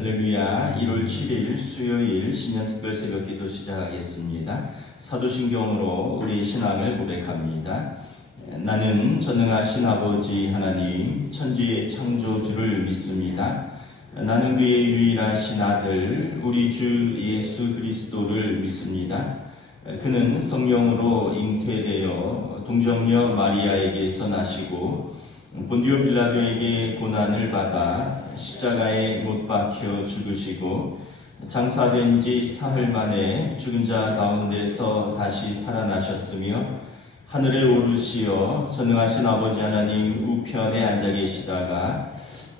할렐루야. 1월 7일 수요일 신년 특별 새벽 기도 시작하겠습니다. 사도신경으로 우리 신앙을 고백합니다. 나는 전능하신 아버지 하나님 천지의 창조주를 믿습니다. 나는 그의 유일하신 아들 우리 주 예수 그리스도를 믿습니다. 그는 성령으로 잉태되어 동정녀 마리아에게서 나시고 본디오 빌라도에게 고난을 받아 십자가에 못 박혀 죽으시고 장사된 지 사흘 만에 죽은 자 가운데서 다시 살아나셨으며 하늘에 오르시어 전능하신 아버지 하나님 우편에 앉아 계시다가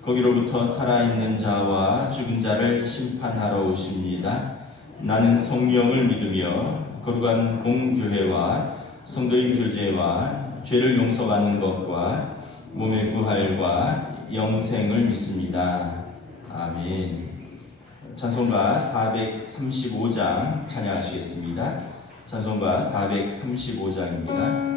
거기로부터 살아있는 자와 죽은 자를 심판하러 오십니다. 나는 성령을 믿으며 거룩한 공교회와 성도의 교제와 죄를 용서받는 것과 몸의 부활과 영생을 믿습니다. 아멘. 찬송가 435장 찬양하시겠습니다. 찬송가 435장입니다.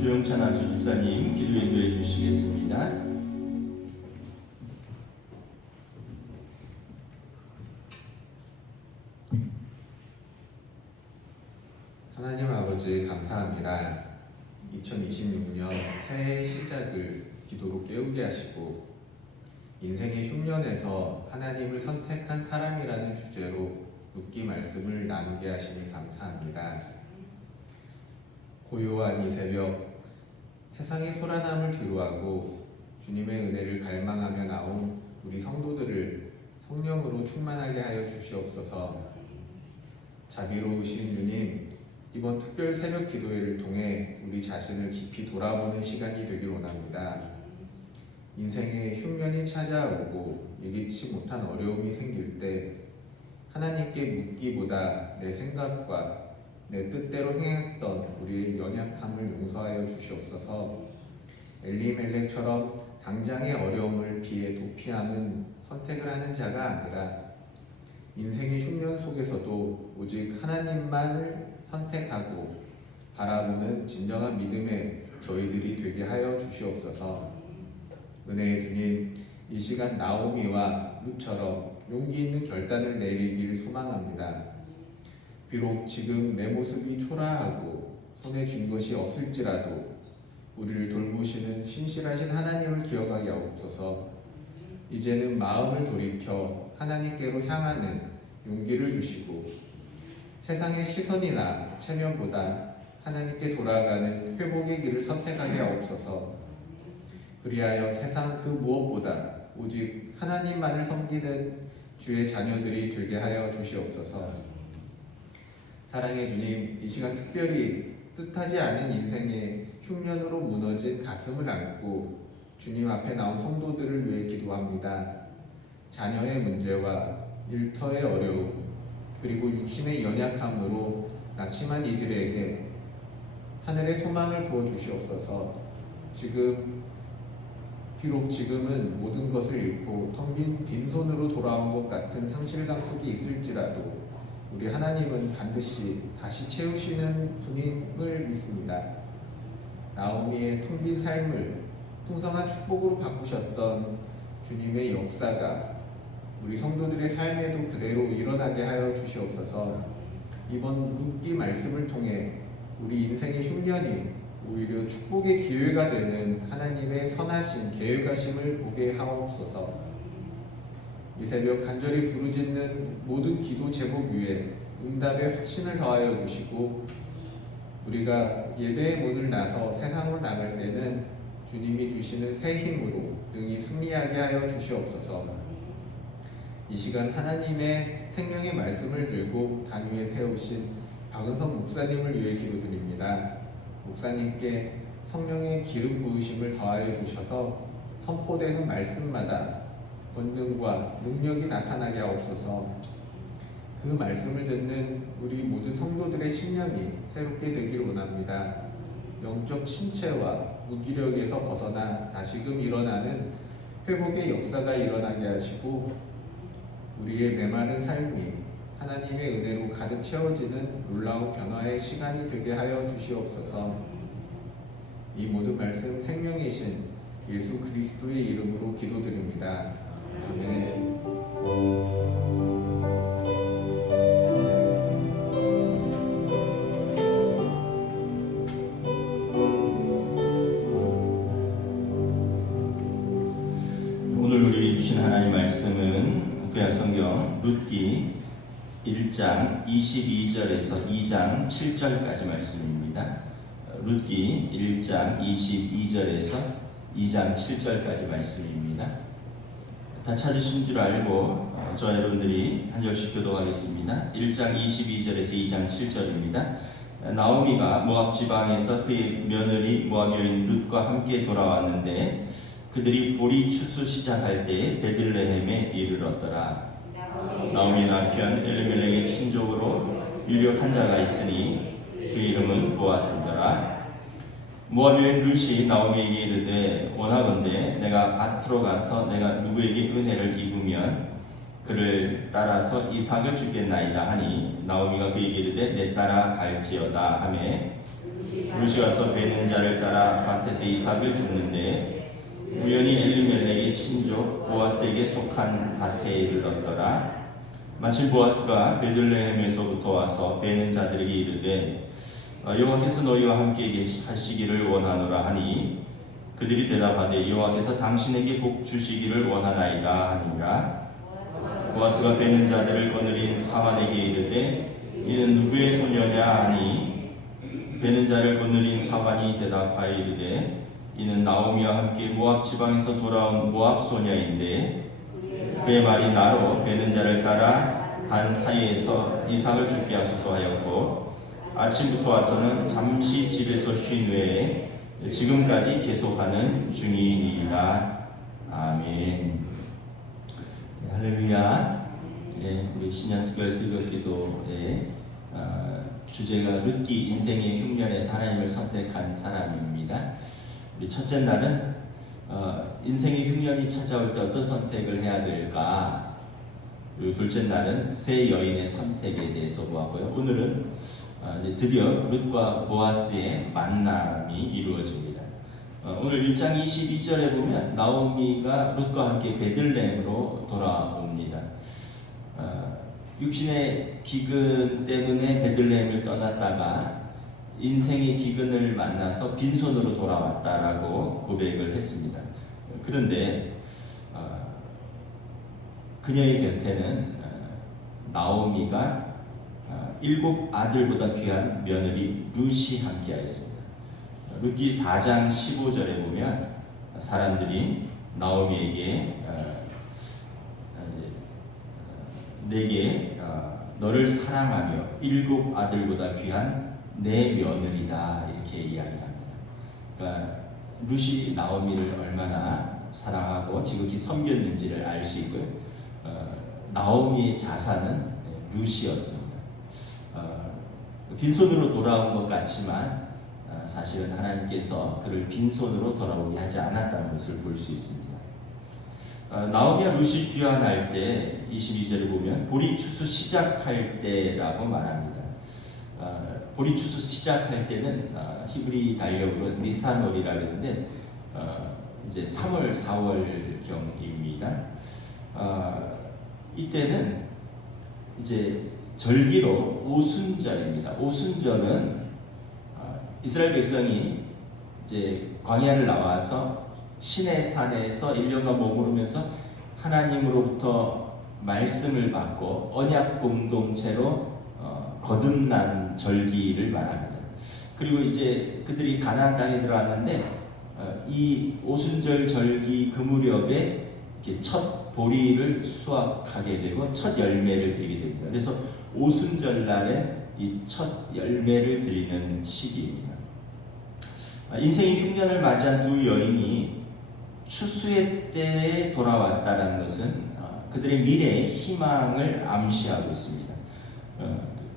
주영찬 안수 집사님 기도 인도해 주시겠습니다. 하나님 아버지 감사합니다. 2026년 새해 시작을 기도로 깨우게 하시고 인생의 흉년에서 하나님을 선택한 사람이라는 주제로 묵기 말씀을 나누게 하시니 감사합니다. 고요한 이 새벽 세상의 소란함을 뒤로하고 주님의 은혜를 갈망하며 나온 우리 성도들을 성령으로 충만하게 하여 주시옵소서. 자비로우신 주님, 이번 특별 새벽 기도회를 통해 우리 자신을 깊이 돌아보는 시간이 되길 원합니다. 인생의 흉년이 찾아오고 예기치 못한 어려움이 생길 때 하나님께 묻기보다 내 생각과 내 뜻대로 행했던 우리의 연약함을 용서하여 주시옵소서. 엘리멜렉처럼 당장의 어려움을 비에 도피하는 선택을 하는 자가 아니라 인생의 흉년 속에서도 오직 하나님만을 선택하고 바라보는 진정한 믿음의 저희들이 되게 하여 주시옵소서. 은혜의 주님, 이 시간 나오미와 룻처럼 용기 있는 결단을 내리길 소망합니다. 비록 지금 내 모습이 초라하고 손에 쥔 것이 없을지라도 우리를 돌보시는 신실하신 하나님을 기억하게 하옵소서. 이제는 마음을 돌이켜 하나님께로 향하는 용기를 주시고 세상의 시선이나 체면보다 하나님께 돌아가는 회복의 길을 선택하게 하옵소서. 그리하여 세상 그 무엇보다 오직 하나님만을 섬기는 주의 자녀들이 되게 하여 주시옵소서. 사랑의 주님, 이 시간 특별히 뜻하지 않은 인생의 흉년으로 무너진 가슴을 안고 주님 앞에 나온 성도들을 위해 기도합니다. 자녀의 문제와 일터의 어려움, 그리고 육신의 연약함으로 낙심한 이들에게 하늘의 소망을 부어주시옵소서. 비록 지금은 모든 것을 잃고 텅 빈 빈손으로 돌아온 것 같은 상실감 속에 있을지라도 우리 하나님은 반드시 다시 채우시는 분임을 믿습니다. 나오미의 텅 빈 삶을 풍성한 축복으로 바꾸셨던 주님의 역사가 우리 성도들의 삶에도 그대로 일어나게 하여 주시옵소서. 이번 룻기 말씀을 통해 우리 인생의 흉년이 오히려 축복의 기회가 되는 하나님의 선하신 계획하심을 보게 하옵소서. 이 새벽 간절히 부르짖는 모든 기도 제목 위에 응답의 확신을 더하여 주시고 우리가 예배의 문을 나서 세상으로 나갈 때는 주님이 주시는 새 힘으로 능히 승리하게 하여 주시옵소서. 이 시간 하나님의 생명의 말씀을 들고 단위에 세우신 박은성 목사님을 위해 기도드립니다. 목사님께 성령의 기름 부으심을 더하여 주셔서 선포되는 말씀마다 권능과 능력이 나타나게 하옵소서. 그 말씀을 듣는 우리 모든 성도들의 신념이 새롭게 되길 원합니다. 영적 침체와 무기력에서 벗어나 다시금 일어나는 회복의 역사가 일어나게 하시고 우리의 메마른 삶이 하나님의 은혜로 가득 채워지는 놀라운 변화의 시간이 되게 하여 주시옵소서. 이 모든 말씀 생명이신 예수 그리스도의 이름으로 기도드립니다. 아멘. 오늘 우리 주신 하나님 말씀은 구약 성경 룻기 1장 22절에서 2장 7절까지 말씀입니다. 룻기 1장 22절에서 2장 7절까지 말씀입니다. 다 찾으신 줄 알고 저와 여러분들이 한 절씩 교독하겠습니다. 1장 22절에서 2장 7절입니다. 나오미가 모압 지방에서 그의 며느리 모압 여인 룻과 함께 돌아왔는데 그들이 보리 추수 시작할 때에 베들레헴에 이르렀더라. 나오미 남편 엘리멜렉의 친족으로 유력한 자가 있으니 그 이름은 보아스더라. 모압 여인 룻이 나오미에게 이르되 원하건대 내가 밭으로 가서 내가 누구에게 은혜를 입으면 그를 따라서 이삭을 주겠나이다 하니 나오미가 그에게 이르되 내 따라 갈지어다 하매 룻이 와서 베는 자를 따라 밭에서 이삭을 줍는데 우연히 엘리멜렉의 친족 보아스에게 속한 밭에 이르렀더라. 마침 보아스가 베들레헴에서부터 와서 베는 자들에게 이르되 여호와께서 너희와 함께 하시기를 원하노라 하니 그들이 대답하되 여호와께서 당신에게 복 주시기를 원하나이다 하니라. 보아스가 베는 자들을 거느린 사환에게 이르되 이는 누구의 소녀냐 하니 베는 자를 거느린 사환이 대답하여 이르되 이는 나오미와 함께 모압 지방에서 돌아온 모압 소녀인데 그의 말이 나로 베는 자를 따라 간 사이에서 이삭을 죽게 하소서 하였고 아침부터 와서는 잠시 집에서 쉰 후에 지금까지 계속하는 중이니이다. 아멘. 할렐루야. 우리 신년 특별 설교 기도의 주제가 룻기 인생의 흉년에서 하나님을 선택한 사람입니다. 우리 첫째 날은 인생의 흉년이 찾아올 때 어떤 선택을 해야 될까? 그리고 둘째 날은 새 여인의 선택에 대해서 보았고요. 오늘은 이제 드디어 룻과 보아스의 만남이 이루어집니다. 오늘 1장 22절에 보면 나오미가 룻과 함께 베들레헴으로 돌아옵니다. 육신의 기근 때문에 베들레헴을 떠났다가 인생의 기근을 만나서 빈손으로 돌아왔다라고 고백을 했습니다. 그런데 그녀의 곁에는 나오미가 7 아들보다 귀한 며느리 룻이 함께하였습니다. 룻기 4장 15절에 보면 사람들이 나오미에게 내게 너를 사랑하며 7 아들보다 귀한 내 며느리다 이렇게 이야기합니다. 그러니까 룻이 나오미를 얼마나 사랑하고 지극히 섬겼는지를 알 수 있고요. 나오미의 자산은 룻이었습니다. 빈손으로 돌아온 것 같지만 사실은 하나님께서 그를 빈손으로 돌아오게 하지 않았다는 것을 볼 수 있습니다. 나오미와 룻이 귀환할 때 22절에 보면 보리 추수 시작할 때라고 말합니다. 보리 추수 시작할 때는 히브리 달력으로 니산월이라고 하는데 이제 3월, 4월경입니다. 이때는 이제 절기로 오순절입니다. 오순절은 이스라엘 백성이 이제 광야를 나와서 시내산에서 1년간 머무르면서 하나님으로부터 말씀을 받고 언약 공동체로 거듭난 절기를 말합니다. 그리고 이제 그들이 가나안 땅에 들어왔는데 이 오순절 절기 그 무렵에 이렇게 첫 보리를 수확하게 되고 첫 열매를 드리게 됩니다. 그래서 오순절 날에 이 첫 열매를 드리는 시기입니다. 인생의 흉년을 맞이한 두 여인이 추수의 때에 돌아왔다는 것은 그들의 미래의 희망을 암시하고 있습니다.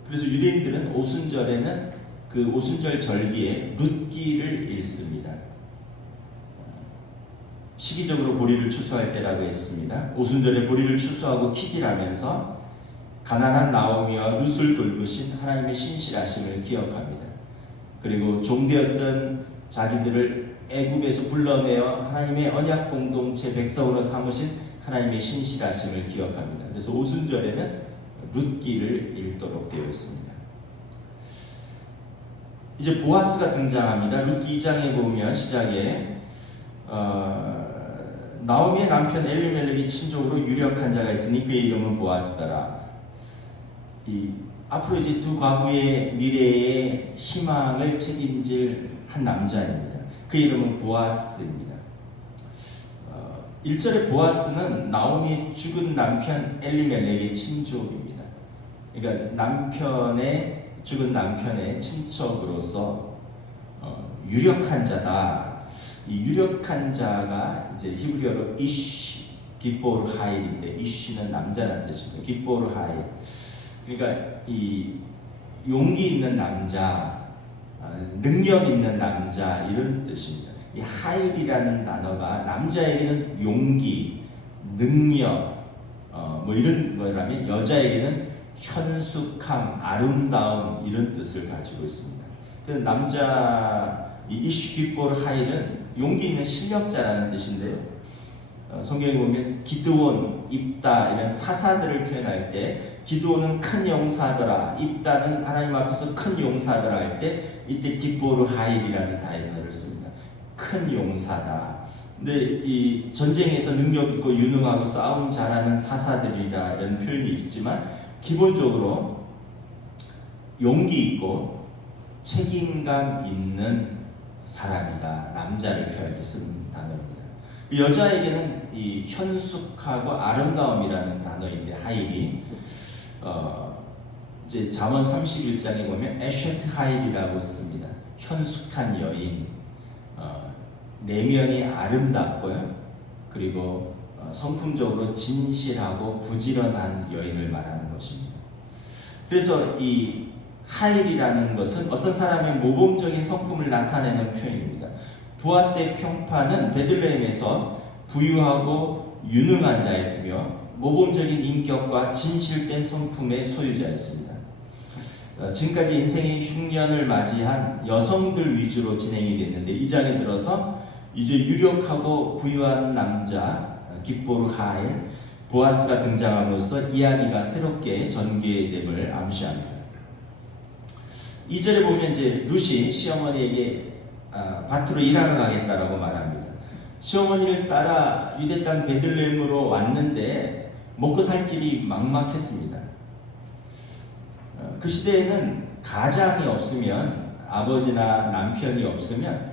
그래서 유대인들은 오순절에는 그 오순절 절기에 룻기를 읽습니다. 시기적으로 보리를 추수할 때라고 했습니다. 오순절에 보리를 추수하고 키디라면서 가난한 나오미와 룻을 돌보신 하나님의 신실하심을 기억합니다. 그리고 종되었던 자기들을 애굽에서 불러내어 하나님의 언약 공동체 백성으로 삼으신 하나님의 신실하심을 기억합니다. 그래서 오순절에는 룻기를 읽도록 되어 있습니다. 이제 보아스가 등장합니다. 룻기 2장에 보면 시작에 나오미의 남편 엘리멜렉이 친족으로 유력한 자가 있으니 그의 이름은 보아스더라. 앞으로 이제 두 과부의 미래의 희망을 책임질 한 남자입니다. 그 이름은 보아스입니다. 1절의 보아스는 나오미 죽은 남편 엘리멜렉의 친족입니다. 그러니까 죽은 남편의 친척으로서 유력한 자다. 이 유력한 자가 이제 히브리어로 이쉬, 기포르 하일인데 이쉬는 남자라는 뜻입니다. 기포르 하일. 그러니까 이 용기 있는 남자, 능력 있는 남자 이런 뜻입니다. 이 하일이라는 단어가 남자에게는 용기, 능력, 뭐 이런 거라면 여자에게는 현숙함, 아름다움 이런 뜻을 가지고 있습니다. 그래서 남자 이 이슈기포르 하일은 용기 있는 실력자라는 뜻인데요. 성경에 보면 기드온, 입다 이런 사사들을 표현할 때 기드온은 큰 용사더라, 입다는 하나님 앞에서 큰 용사더라 할 때 이때 기포르 하일이라는 단어를 씁니다. 큰 용사다. 근데 이 전쟁에서 능력 있고 유능하고 싸움 잘하는 사사들이다 이런 표현이 있지만 기본적으로 용기 있고 책임감 있는 사람이다. 남자를 표현할 때 쓰는 단어입니다. 여자에게는 이 현숙하고 아름다움이라는 단어인데 하일이 이제 잠언 31장에 보면 에쉐트 하일이라고 씁니다. 현숙한 여인, 내면이 아름답고요. 그리고 성품적으로 진실하고 부지런한 여인을 말하는 것입니다. 그래서 이 하일이라는 것은 어떤 사람의 모범적인 성품을 나타내는 표현입니다. 보아스의 평판은 베들레헴에서 부유하고 유능한 자였으며 모범적인 인격과 진실된 성품의 소유자였습니다. 지금까지 인생의 흉년을 맞이한 여성들 위주로 진행이 됐는데 이 장에 들어서 이제 유력하고 부유한 남자 깃보르 하엘 보아스가 등장함으로써 이야기가 새롭게 전개됨을 암시합니다. 2절에 보면 이제 룻이 시어머니에게 밭으로 일하러 가겠다라고 말합니다. 시어머니를 따라 유대 땅 베들레헴으로 왔는데 먹고 살 길이 막막했습니다. 그 시대에는 가장이 없으면 아버지나 남편이 없으면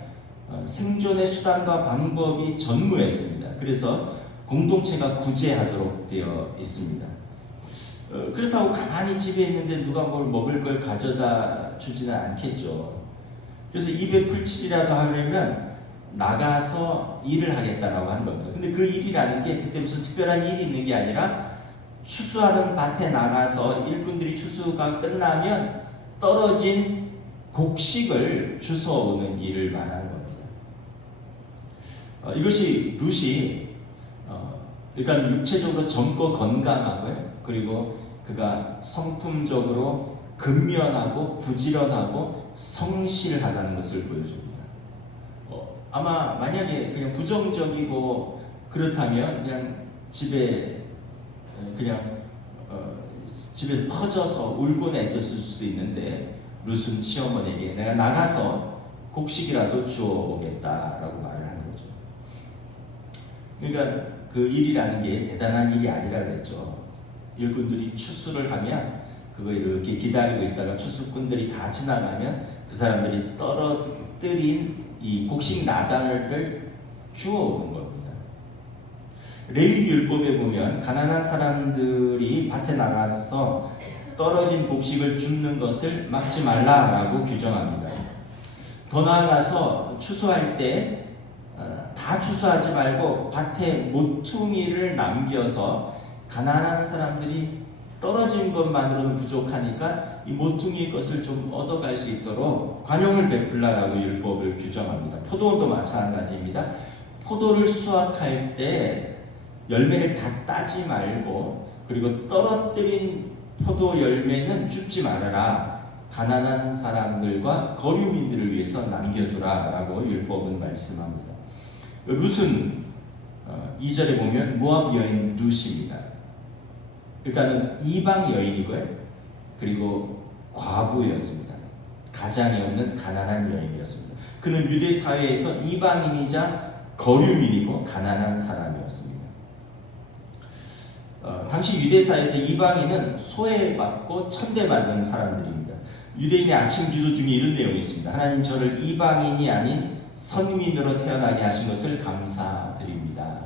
생존의 수단과 방법이 전무했습니다. 그래서 공동체가 구제하도록 되어 있습니다. 그렇다고 가만히 집에 있는데 누가 뭘 먹을 걸 가져다 주지는 않겠죠. 그래서 입에 풀칠이라도 하려면 나가서 일을 하겠다라고 하는 겁니다. 근데 그 일이라는 게 그때 무슨 특별한 일이 있는 게 아니라 추수하는 밭에 나가서 일꾼들이 추수가 끝나면 떨어진 곡식을 주워오는 일을 말하는 겁니다. 이것이 룻이 일단 육체적으로 젊고 건강하고요. 그리고 그가 성품적으로 근면하고 부지런하고 성실하다는 것을 보여줍니다. 아마 만약에 그냥 부정적이고 그렇다면 그냥 집에 집에 퍼져서 울곤 애썼을 수도 있는데 룻은 시어머니에게 내가 나가서 곡식이라도 주워오겠다라고 말을 하는 거죠. 그러니까 그 일이라는 게 대단한 일이 아니라 그랬죠. 일꾼들이 추수를 하면 그거 이렇게 기다리고 있다가 추수꾼들이 다 지나가면 그 사람들이 떨어뜨린 이 곡식 나단을 주워오는 겁니다. 레위기 율법에 보면 가난한 사람들이 밭에 나가서 떨어진 곡식을 줍는 것을 막지 말라라고 규정합니다. 더 나아가서 추수할 때 다 추수하지 말고 밭에 모퉁이를 남겨서 가난한 사람들이 떨어진 것만으로는 부족하니까 이 모퉁이 것을 좀 얻어갈 수 있도록 관용을 베풀라라고 율법을 규정합니다. 포도도 마찬가지입니다. 포도를 수확할 때 열매를 다 따지 말고 그리고 떨어뜨린 포도 열매는 줍지 말아라. 가난한 사람들과 거류민들을 위해서 남겨두라라고 율법은 말씀합니다. 룻은 2절에 보면 모압 여인 룻입니다. 일단은 이방 여인이고요. 그리고 과부였습니다. 가장이 없는 가난한 여인이었습니다. 그는 유대 사회에서 이방인이자 거류민이고 가난한 사람이었습니다. 당시 유대 사회에서 이방인은 소외받고 천대받는 사람들입니다. 유대인의 아침 기도 중에 이런 내용이 있습니다. 하나님 저를 이방인이 아닌 선민으로 태어나게 하신 것을 감사드립니다.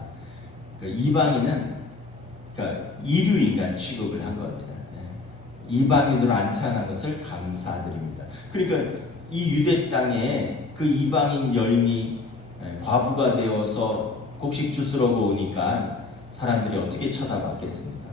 그러니까 이방인은 이류인간 취급을 한 겁니다. 이방인으로 안 태어난 것을 감사드립니다. 그러니까 이 유대 땅에 그 이방인 여인이 과부가 되어서 곡식 주스러 오니까 사람들이 어떻게 쳐다봤겠습니까?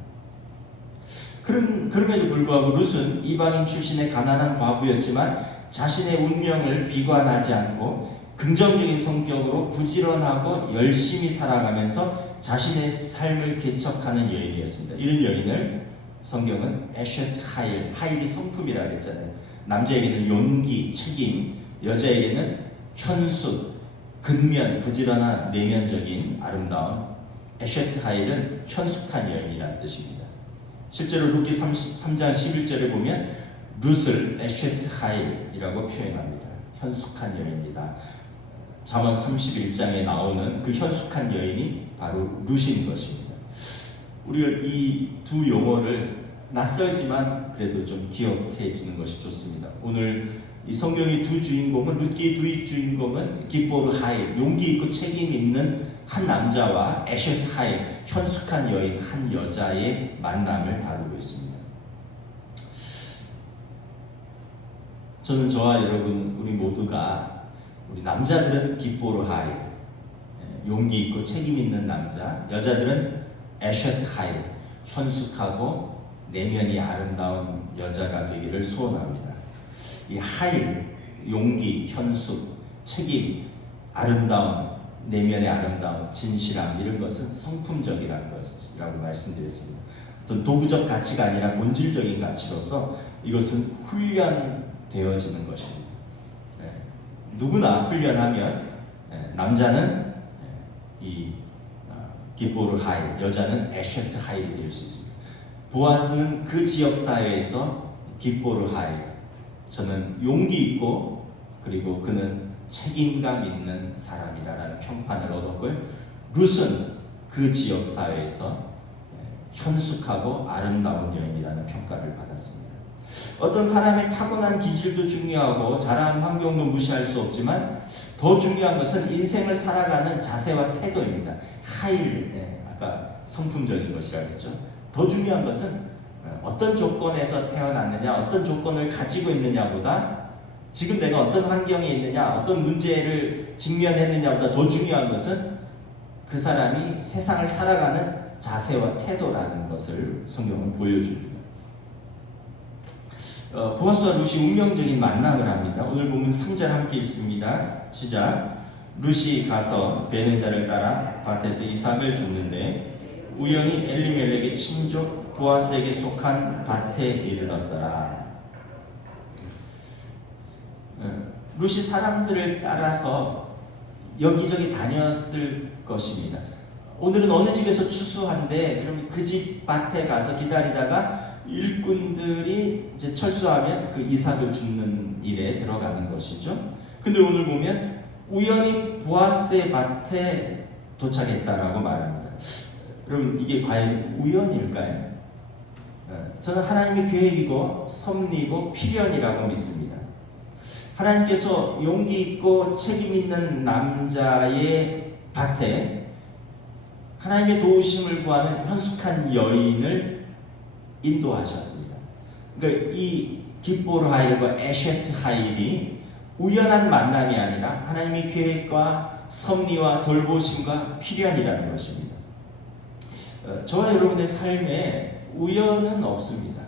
그럼에도 불구하고 룻은 이방인 출신의 가난한 과부였지만 자신의 운명을 비관하지 않고 긍정적인 성격으로 부지런하고 열심히 살아가면서 자신의 삶을 개척하는 여인이었습니다. 이런 여인을 성경은 에셋 하일, 하일이 성품이라고 했잖아요. 남자에게는 용기, 책임, 여자에게는 현숙, 근면, 부지런한 내면적인 아름다움. 에셋 하일은 현숙한 여인이라는 뜻입니다. 실제로 루키 3장 11절에 보면 룻을 에셋 하일이라고 표현합니다. 현숙한 여인이다. 잠언 31장에 나오는 그 현숙한 여인이 바로 룻인 것입니다. 우리가 이 두 용어를 낯설지만 그래도 좀 기억해 주는 것이 좋습니다. 오늘 이 성경의 두 주인공은 룻기의 두 주인공은 깃보르 하일, 용기 있고 책임 있는 한 남자와 에셋 하일, 현숙한 여인 한 여자의 만남을 다루고 있습니다. 저는 저와 여러분 우리 모두가 우리 남자들은 깃보르 하일, 용기 있고 책임 있는 남자, 여자들은 에셋 하일, 현숙하고 내면이 아름다운 여자가 되기를 소원합니다. 이 하일, 용기, 현숙, 책임, 아름다움, 내면의 아름다움, 진실함 이런 것은 성품적이라는 것이라고 말씀드렸습니다. 어떤 도구적 가치가 아니라 본질적인 가치로서 이것은 훈련되어지는 것입니다. 누구나 훈련하면 남자는 이 기포르 하일, 여자는 에셰트 하일이 될 수 있습니다. 보아스는 그 지역 사회에서 기포르 하일, 저는 용기 있고 그리고 그는 책임감 있는 사람이다라는 평판을 얻었고요. 룻은 그 지역 사회에서 현숙하고 아름다운 여인이라는 평가를 받았습니다. 어떤 사람의 타고난 기질도 중요하고 자라는 환경도 무시할 수 없지만 더 중요한 것은 인생을 살아가는 자세와 태도입니다. 하일, 아까 성품적인 것이라고 했죠. 더 중요한 것은 어떤 조건에서 태어났느냐, 어떤 조건을 가지고 있느냐보다 지금 내가 어떤 환경에 있느냐, 어떤 문제를 직면했느냐보다 더 중요한 것은 그 사람이 세상을 살아가는 자세와 태도라는 것을 성경은 보여줍니다. 보아스와 룻이 운명적인 만남을 합니다. 오늘 보면 3절 함께 읽습니다. 시작. 룻이 가서 베는 자를 따라 밭에서 이삭을 줍는데 우연히 엘리멜렉의 친족 보아스에게 속한 밭에 이르렀더라. 룻이 사람들을 따라서 여기저기 다녔을 것입니다. 오늘은 어느 집에서 추수한데 그럼 그 집 밭에 가서 기다리다가 일꾼들이 이제 철수하면 그 이삭을 줍는 일에 들어가는 것이죠. 근데 오늘 보면 우연히 보아스의 밭에 도착했다라고 말합니다. 그럼 이게 과연 우연일까요? 저는 하나님의 계획이고 섭리고 필연이라고 믿습니다. 하나님께서 용기 있고 책임 있는 남자의 밭에 하나님의 도우심을 구하는 현숙한 여인을 인도하셨습니다. 그러니까 이 기포르 하일과 에셰트 하일이 우연한 만남이 아니라 하나님의 계획과 섭리와 돌보심과 필연이라는 것입니다. 저와 여러분의 삶에 우연은 없습니다.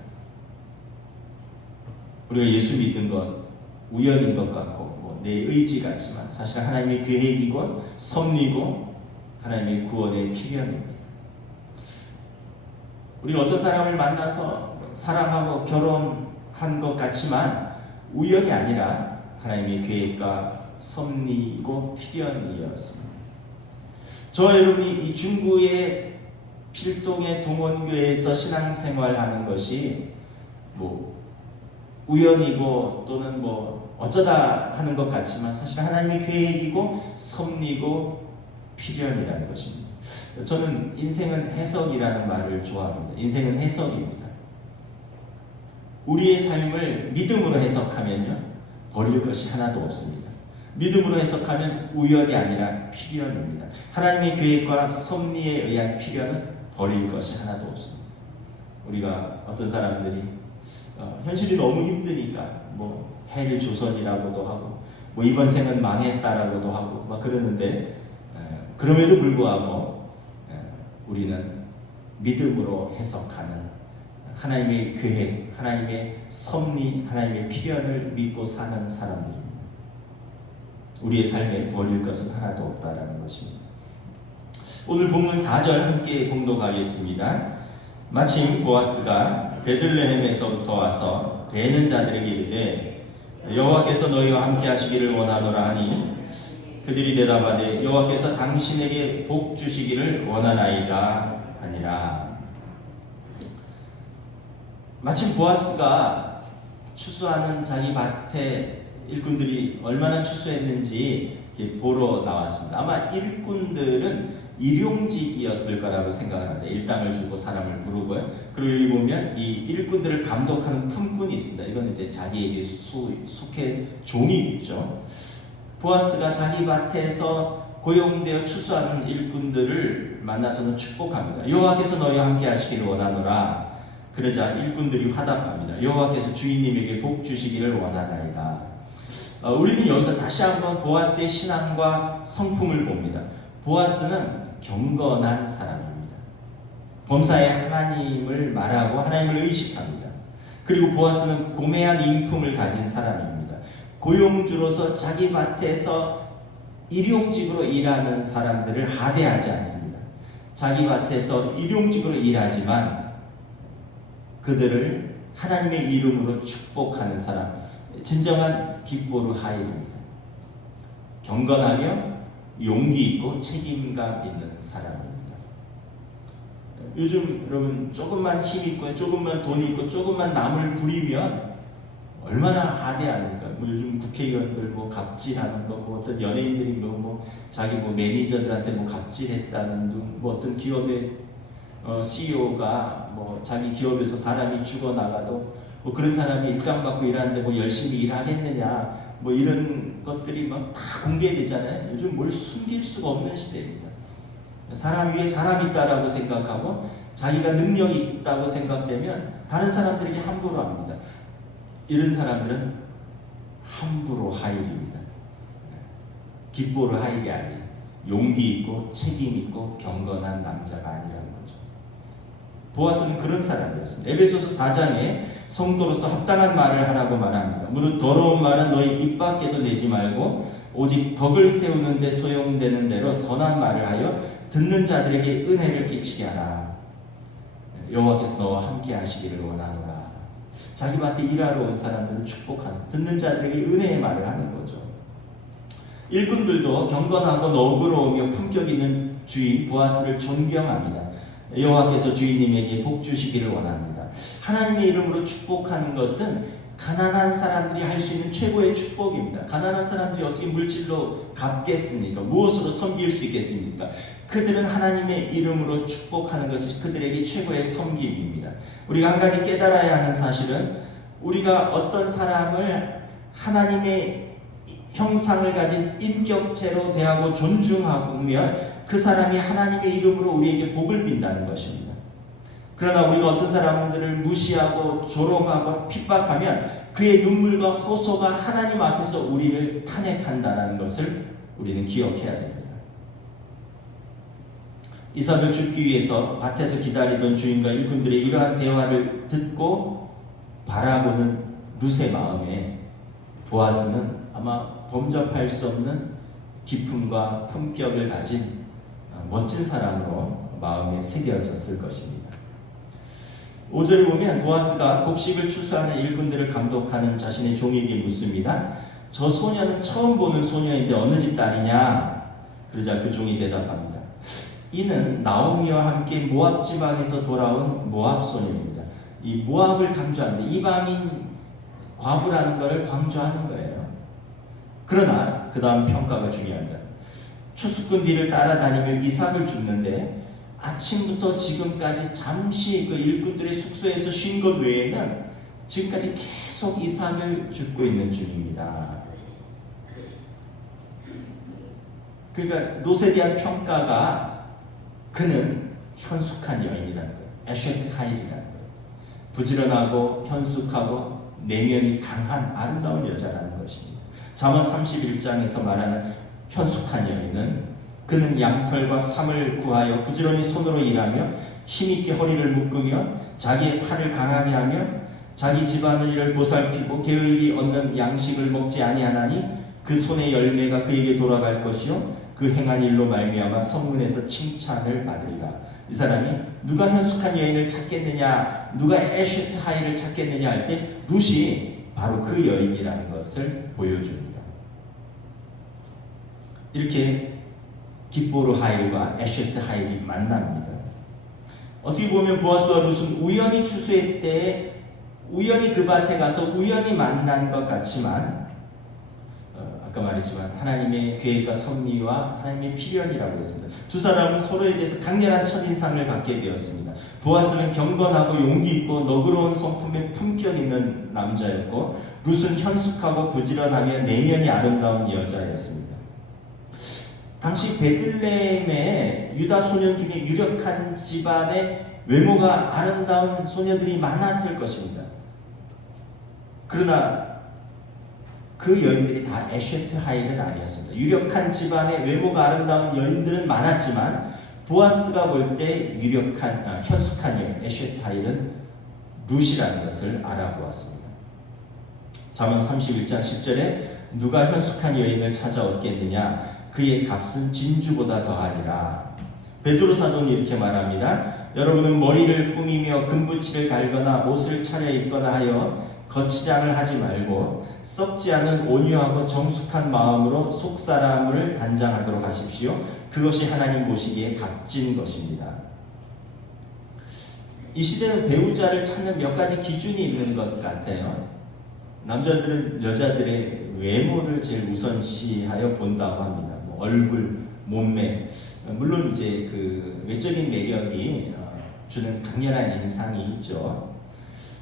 우리가 예수 믿은 것 우연인 것 같고 내 의지 같지만 사실 하나님의 계획이고 섭리고 하나님의 구원의 필연입니다. 우리 어떤 사람을 만나서 사랑하고 결혼한 것 같지만 우연이 아니라 하나님의 계획과 섭리이고 필연이었습니다. 저와 여러분이 이 중구의 필동의 동원교회에서 신앙생활하는 것이 우연이고 또는 어쩌다 하는 것 같지만 사실 하나님의 계획이고 섭리고 필연이라는 것입니다. 저는 인생은 해석이라는 말을 좋아합니다. 인생은 해석입니다. 우리의 삶을 믿음으로 해석하면요 버릴 것이 하나도 없습니다. 믿음으로 해석하면 우연이 아니라 필연입니다. 하나님의 계획과 섭리에 의한 필연은 버릴 것이 하나도 없습니다. 우리가 어떤 사람들이 현실이 너무 힘드니까 헬 조선이라고도 하고 이번 생은 망했다라고도 하고 막 그러는데 그럼에도 불구하고 우리는 믿음으로 해석하는 하나님의 계획, 하나님의 섭리, 하나님의 필연을 믿고 사는 사람들입니다. 우리의 삶에 버릴 것은 하나도 없다라는 것입니다. 오늘 본문 4절 함께 봉독하겠습니다. 마침 보아스가 베들레헴에서부터 와서 베는 자들에게 이르되 여호와께서 너희와 함께 하시기를 원하노라 하니 그들이 대답하되 여호와께서 당신에게 복 주시기를 원하나이다 하니라. 마침 보아스가 추수하는 자기 밭에 일꾼들이 얼마나 추수했는지 보러 나왔습니다. 아마 일꾼들은 일용직이었을 거라고 생각합니다. 일당을 주고 사람을 부르고요. 그리고 여기 보면 이 일꾼들을 감독하는 품꾼이 있습니다. 이건 이제 자기에게 속해 종이겠죠. 보아스가 자기 밭에서 고용되어 추수하는 일꾼들을 만나서는 축복합니다. 여호와께서 너희와 함께 하시기를 원하노라. 그러자 일꾼들이 화답합니다. 여호와께서 주인님에게 복 주시기를 원하나이다. 우리는 여기서 다시 한번 보아스의 신앙과 성품을 봅니다. 보아스는 경건한 사람입니다. 범사에 하나님을 말하고 하나님을 의식합니다. 그리고 보아스는 고매한 인품을 가진 사람입니다. 고용주로서 자기 밭에서 일용직으로 일하는 사람들을 하대하지 않습니다. 자기 밭에서 일용직으로 일하지만 그들을 하나님의 이름으로 축복하는 사람, 진정한 깃보르 하일입니다. 경건하며 용기 있고 책임감 있는 사람입니다. 요즘 여러분 조금만 힘 있고 조금만 돈이 있고 조금만 남을 부리면 얼마나 하대합니까? 뭐 요즘 국회의원들 뭐 갑질하는 거, 뭐 어떤 연예인들이 뭐 자기 뭐 매니저들한테 뭐 갑질했다는 둥, 뭐 어떤 기업의 CEO가 뭐 자기 기업에서 사람이 죽어나가도 뭐 그런 사람이 일감 받고 일하는데 뭐 열심히 일하겠느냐, 뭐 이런 것들이 막 다 공개되잖아요. 요즘 뭘 숨길 수가 없는 시대입니다. 사람 위에 사람이 있다라고 생각하고 자기가 능력이 있다고 생각되면 다른 사람들에게 함부로 합니다. 이런 사람들은 함부로 하일입니다. 깃보르 하일이 아니에요. 용기 있고 책임 있고 경건한 남자가 아니라는 거죠. 보아스는 그런 사람이었습니다. 에베소서 4장에 성도로서 합당한 말을 하라고 말합니다. 무릇 더러운 말은 너희 입 밖에도 내지 말고 오직 덕을 세우는 데 소용되는 대로 선한 말을 하여 듣는 자들에게 은혜를 끼치게 하라. 여호와께서 너와 함께 하시기를 원하노라. 자기 밭에 일하러 온 사람들을 축복하는, 듣는 자들에게 은혜의 말을 하는 거죠. 일꾼들도 경건하고 너그러우며 품격 있는 주인 보아스를 존경합니다. 여호와께서 주인님에게 복 주시기를 원합니다. 하나님의 이름으로 축복하는 것은 가난한 사람들이 할 수 있는 최고의 축복입니다. 가난한 사람들이 어떻게 물질로 갚겠습니까? 무엇으로 섬길 수 있겠습니까? 그들은 하나님의 이름으로 축복하는 것이 그들에게 최고의 섬김입니다. 우리가 한 가지 깨달아야 하는 사실은 우리가 어떤 사람을 하나님의 형상을 가진 인격체로 대하고 존중하면 그 사람이 하나님의 이름으로 우리에게 복을 빈다는 것입니다. 그러나 우리가 어떤 사람들을 무시하고 조롱하고 핍박하면 그의 눈물과 호소가 하나님 앞에서 우리를 탄핵한다는 것을 우리는 기억해야 됩니다. 이삭을 죽기 위해서 밭에서 기다리던 주인과 일꾼들의 이러한 대화를 듣고 바라보는 룻의 마음에 보아스는 아마 범접할 수 없는 기품과 품격을 가진 멋진 사람으로 마음에 새겨졌을 것입니다. 5절에 보면 보아스가 곡식을 추수하는 일꾼들을 감독하는 자신의 종에게 묻습니다. 저 소녀는 처음 보는 소녀인데 어느 집 딸이냐? 그러자 그 종이 대답합니다. 이는 나오미와 함께 모압 지방에서 돌아온 모압 소녀입니다. 이 모압을 강조합니다. 이방인 과부라는 것을 강조하는 거예요. 그러나 그 다음 평가가 중요합니다. 추수꾼 뒤를 따라다니며 이삭을 줍는데 아침부터 지금까지 잠시 그 일꾼들의 숙소에서 쉰 것 외에는 지금까지 계속 이삭을 줍고 있는 중입니다. 그러니까 롯에 대한 평가가 그는 현숙한 여인이라는 거예요. 에쉐트 하일이라는 거예요. 부지런하고 현숙하고 내면이 강한 아름다운 여자라는 것입니다. 잠언 31장에서 말하는 현숙한 여인은 그는 양털과 삼을 구하여 부지런히 손으로 일하며 힘있게 허리를 묶으며 자기의 팔을 강하게 하며 자기 집안일을 보살피고 게을리 얻는 양식을 먹지 아니하나니 그 손의 열매가 그에게 돌아갈 것이요 그 행한 일로 말미암아 성문에서 칭찬을 받으리라. 이 사람이 누가 현숙한 여인을 찾겠느냐, 누가 에쉐트 하일을 찾겠느냐 할 때 룻이 바로 그 여인이라는 것을 보여줍니다. 이렇게 깃보르 하일과 에쉐트 하일이 만납니다. 어떻게 보면 보아스와 룻은 우연히 추수할 때 우연히 그 밭에 가서 우연히 만난 것 같지만 아까 말했지만 하나님의 계획과 섭리와 하나님의 필연이라고 했습니다. 두 사람은 서로에 대해서 강렬한 첫인상을 갖게 되었습니다. 보아스는 경건하고 용기 있고 너그러운 성품에 품격 있는 남자였고 룻은 현숙하고 부지런하며 내면이 아름다운 여자였습니다. 당시 베들레헴의 유다 소년 중에 유력한 집안의 외모가 아름다운 소녀들이 많았을 것입니다. 그러나 그 여인들이 다 에쉐트 하일은 아니었습니다. 유력한 집안의 외모가 아름다운 여인들은 많았지만 보아스가 볼 때 유력한 현숙한 여인 에쉐트 하일은 룻이라는 것을 알아보았습니다. 잠언 31장 10절에 누가 현숙한 여인을 찾아 얻겠느냐 그의 값은 진주보다 더하니라. 베드로 사도는 이렇게 말합니다. 여러분은 머리를 꾸미며 금붙이를 달거나 옷을 차려입거나 하여 거치장을 하지 말고 썩지 않은 온유하고 정숙한 마음으로 속사람을 단장하도록 하십시오. 그것이 하나님 보시기에 값진 것입니다. 이 시대는 배우자를 찾는 몇 가지 기준이 있는 것 같아요. 남자들은 여자들의 외모를 제일 우선시하여 본다고 합니다. 뭐 얼굴, 몸매, 물론 이제 그 외적인 매력이 주는 강렬한 인상이 있죠.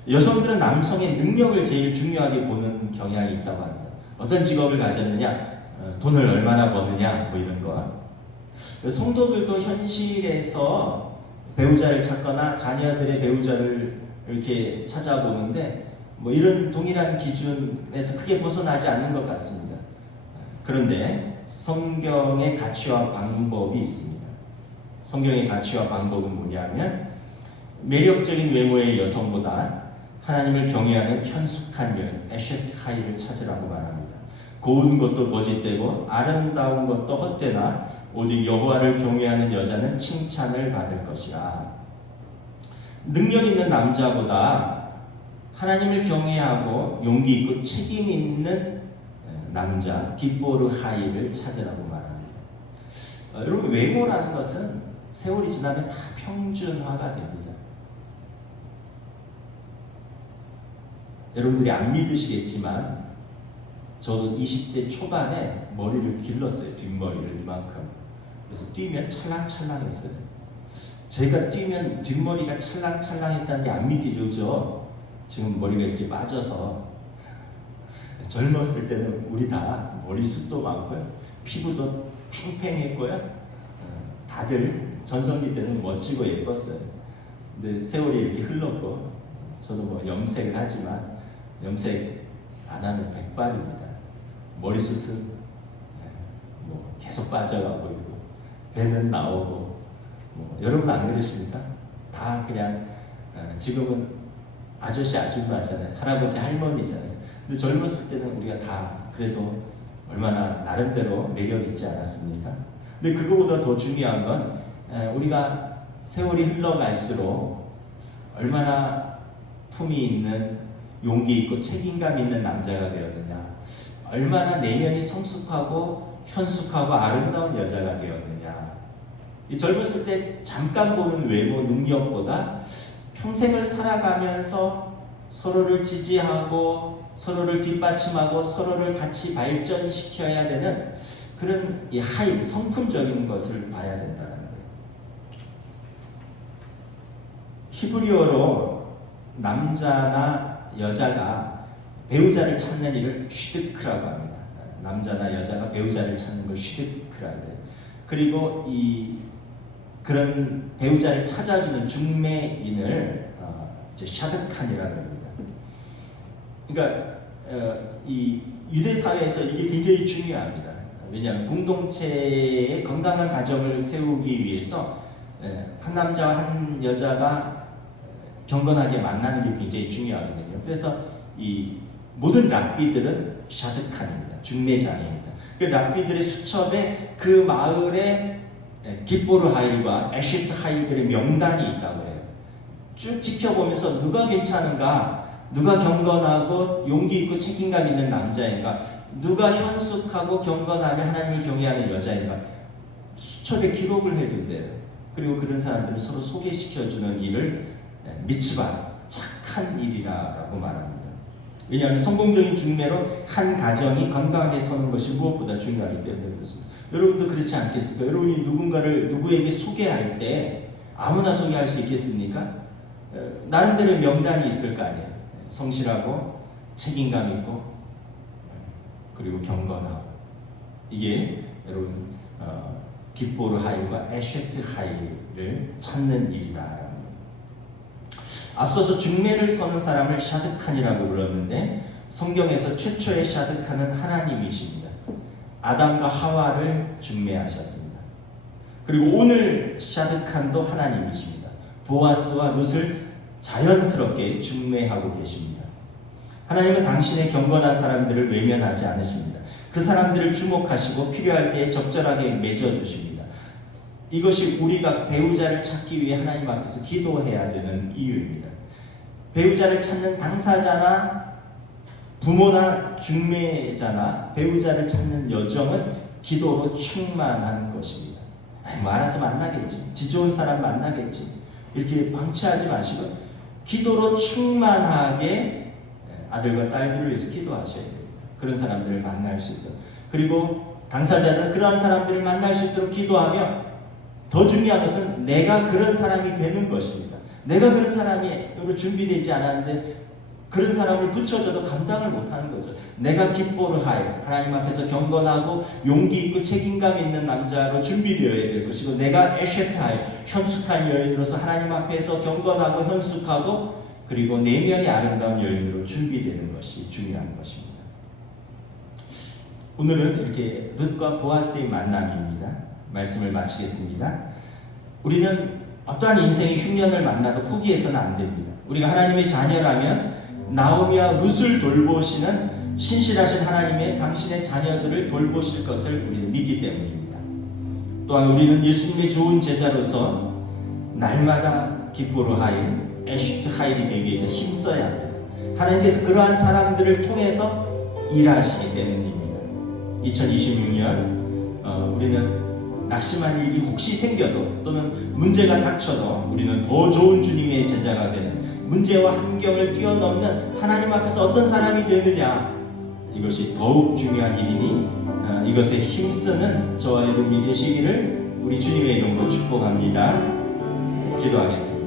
여성들은 남성의 능력을 제일 중요하게 보는 경향이 있다고 합니다. 어떤 직업을 가졌느냐, 돈을 얼마나 버느냐, 뭐 이런 거. 성도들도 현실에서 배우자를 찾거나 자녀들의 배우자를 이렇게 찾아보는데 뭐 이런 동일한 기준에서 크게 벗어나지 않는 것 같습니다. 그런데 성경의 가치와 방법이 있습니다. 성경의 가치와 방법은 뭐냐면 매력적인 외모의 여성보다 하나님을 경외하는 현숙한 여인 에셰트 하이를 찾으라고 말합니다. 고운 것도 거짓되고 아름다운 것도 헛되나 오직 여호와를 경외하는 여자는 칭찬을 받을 것이라. 능력 있는 남자보다 하나님을 경외하고 용기 있고 책임 있는 남자 깃보르 하이를 찾으라고 말합니다. 여러분, 외모라는 것은 세월이 지나면 다 평준화가 됩니다. 여러분들이 안 믿으시겠지만 저도 20대 초반에 머리를 길렀어요. 뒷머리를 이만큼. 그래서 뛰면 찰랑찰랑했어요. 제가 뛰면 뒷머리가 찰랑찰랑했다는 게 안 믿기죠. 지금 머리가 이렇게 빠져서 젊었을 때는 우리 다 머리숱도 많고요. 피부도 팽팽했고요. 다들 전성기 때는 멋지고 예뻤어요. 근데 세월이 이렇게 흘렀고 저도 뭐 염색을 하지만 염색 안 하면 백발입니다. 머리숱은 뭐 계속 빠져가고 있고 배는 나오고 뭐 여러분 안 그러십니까? 다 그냥 지금은 아저씨 아줌마잖아요. 할아버지 할머니잖아요. 근데 젊었을 때는 우리가 다 그래도 얼마나 나름대로 매력이 있지 않았습니까? 근데 그거보다 더 중요한 건 우리가 세월이 흘러갈수록 얼마나 품이 있는 용기 있고 책임감 있는 남자가 되었느냐, 얼마나 내면이 성숙하고 현숙하고 아름다운 여자가 되었느냐. 이 젊었을 때 잠깐 보는 외모 능력보다 평생을 살아가면서 서로를 지지하고 서로를 뒷받침하고 서로를 같이 발전시켜야 되는 그런 이 하이 성품적인 것을 봐야 된다는 거예요. 히브리어로 남자나 여자가 배우자를 찾는 일을 쉬드크라고 합니다. 남자나 여자가 배우자를 찾는 걸 쉬드크라고 해요. 그리고 그런 배우자를 찾아주는 중매인을 샤드칸이라고 합니다. 그러니까 이 유대 사회에서 이게 굉장히 중요합니다. 왜냐하면 공동체의 건강한 가정을 세우기 위해서 한 남자와 한 여자가 경건하게 만나는 게 굉장히 중요하거든요. 그래서 이 모든 랍비들은 샤드칸입니다. 중매장입니다. 그 랍비들의 수첩에 그 마을의 깃보르 하일과 에시트 하일들의 명단이 있다고 해요. 쭉 지켜보면서 누가 괜찮은가, 누가 경건하고 용기 있고 책임감 있는 남자인가, 누가 현숙하고 경건하며 하나님을 경외하는 여자인가 수첩에 기록을 해둔대요. 그리고 그런 사람들을 서로 소개시켜주는 일을 미츠바, 착한 일이라고 말합니다. 왜냐하면 성공적인 중매로 한 가정이 건강하게 서는 것이 무엇보다 중요하기 때문에 그렇습니다. 여러분도 그렇지 않겠습니까? 여러분이 누구에게 소개할 때 아무나 소개할 수 있겠습니까? 나름대로 명단이 있을 거 아니에요. 성실하고 책임감 있고 그리고 경건하고. 이게 여러분 깃보르 하일과 에셰트 하일을 찾는 일이다. 앞서서 중매를 서는 사람을 샤드칸이라고 불렀는데 성경에서 최초의 샤드칸은 하나님이십니다. 아담과 하와를 중매하셨습니다. 그리고 오늘 샤드칸도 하나님이십니다. 보아스와 룻을 자연스럽게 중매하고 계십니다. 하나님은 당신의 경건한 사람들을 외면하지 않으십니다. 그 사람들을 주목하시고 필요할 때 적절하게 맺어주십니다. 이것이 우리가 배우자를 찾기 위해 하나님 앞에서 기도해야 되는 이유입니다. 배우자를 찾는 당사자나 부모나 중매자나 배우자를 찾는 여정은 기도로 충만한 것입니다. 뭐 알아서 만나겠지, 지 좋은 사람 만나겠지, 이렇게 방치하지 마시고 기도로 충만하게 아들과 딸들을 위해서 기도하셔야 됩니다. 그런 사람들을 만날 수 있도록. 그리고 당사자는 그러한 사람들을 만날 수 있도록 기도하며, 더 중요한 것은 내가 그런 사람이 되는 것입니다. 내가 그런 사람이 준비되지 않았는데 그런 사람을 붙여줘도 감당을 못하는 거죠. 내가 기뻐를 하여 하나님 앞에서 경건하고 용기 있고 책임감 있는 남자로 준비되어야 될 것이고, 내가 에셰트하여 현숙한 여인으로서 하나님 앞에서 경건하고 현숙하고 그리고 내면이 아름다운 여인으로 준비되는 것이 중요한 것입니다. 오늘은 이렇게 룻과 보아스의 만남입니다. 말씀을 마치겠습니다. 우리는 어떠한 인생의 흉년을 만나도 포기해서는 안 됩니다. 우리가 하나님의 자녀라면 나오미와 룻을 돌보시는 신실하신 하나님의 당신의 자녀들을 돌보실 것을 우리는 믿기 때문입니다. 또한 우리는 예수님의 좋은 제자로서 날마다 기뻐하여 에시트 하일이 되기 위해서 힘써야 합니다. 하나님께서 그러한 사람들을 통해서 일하시기 때문입니다. 2026년 우리는 낙심할 일이 혹시 생겨도 또는 문제가 닥쳐도 우리는 더 좋은 주님의 제자가 되는, 문제와 환경을 뛰어넘는 하나님 앞에서 어떤 사람이 되느냐, 이것이 더욱 중요한 일이니 이것에 힘쓰는 저와 여러분이 되시기를 우리 주님의 이름으로 축복합니다. 기도하겠습니다.